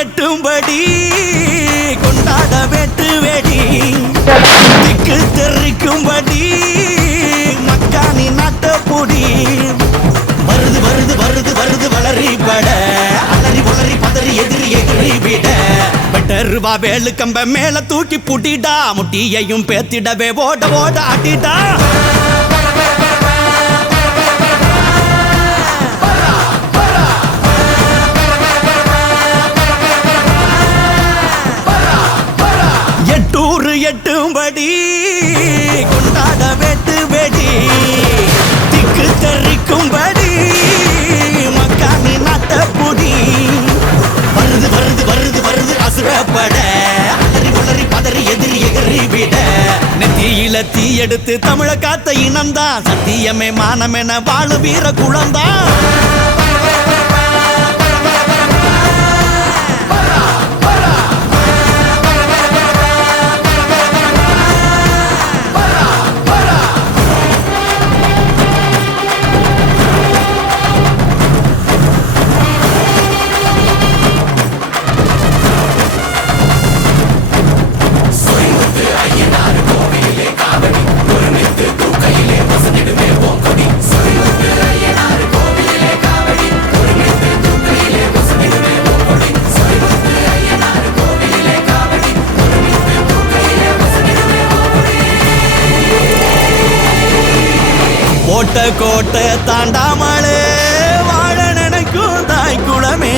எட்டும்படி கொண்டாட வெட்டு வெடி. திக்கு தெரிக்கும்படி மக்கானி நாட்டப்பொடி. வருது வருது வருது வருது வளரி பட அலறி வளரி பதறி எதிரி எதிரி விட. ரூபா வேலு கம்ப மேல தூக்கி புட்டிடா முட்டியையும் பேத்திடவே ஓட ஓட அடிடா எட்டூர் எட்டும்படி கொண்டாட வெட்டு வெடி திக்கு தெரிக்கும்படி மக்கானி நாட்டப்புடி. வருது வருது வருது வருது அசுரப்பட. அலறி உளறி பதறி எதிரி எகறி விட. நெத்தியில தீ எடுத்து தமிழ காத்த இனம்தான் சத்தியமே மானமென வாழு வீர குளம்தான் போட்ட கோட்டை தாண்டாமலே வாழ நினைக்கும் தாய் குளமே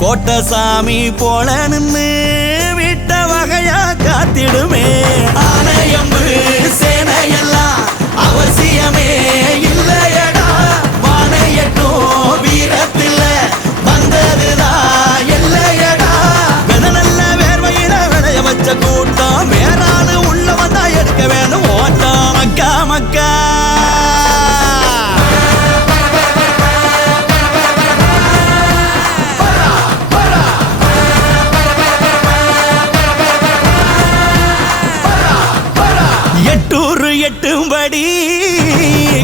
கோட்டை சாமி போல நின்று எட்டும்படி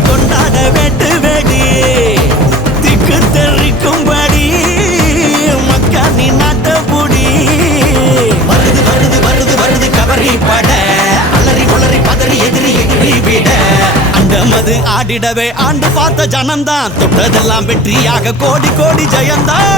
கொண்டாட வெட்டு வெடி திக்கு தெரிக்கும்படி மக்கா நீ நாட்டபுடி வருது வருது வருது வருது கவரி பட. அலறி உளறி பதறி எதிரி எதிரி விட. அண்டமது ஆடிடவே ஆண்டு பார்த்த ஜனம்தான். தொட்டதெல்லாம் வெற்றியாக கோடி கோடி ஜெயந்தான்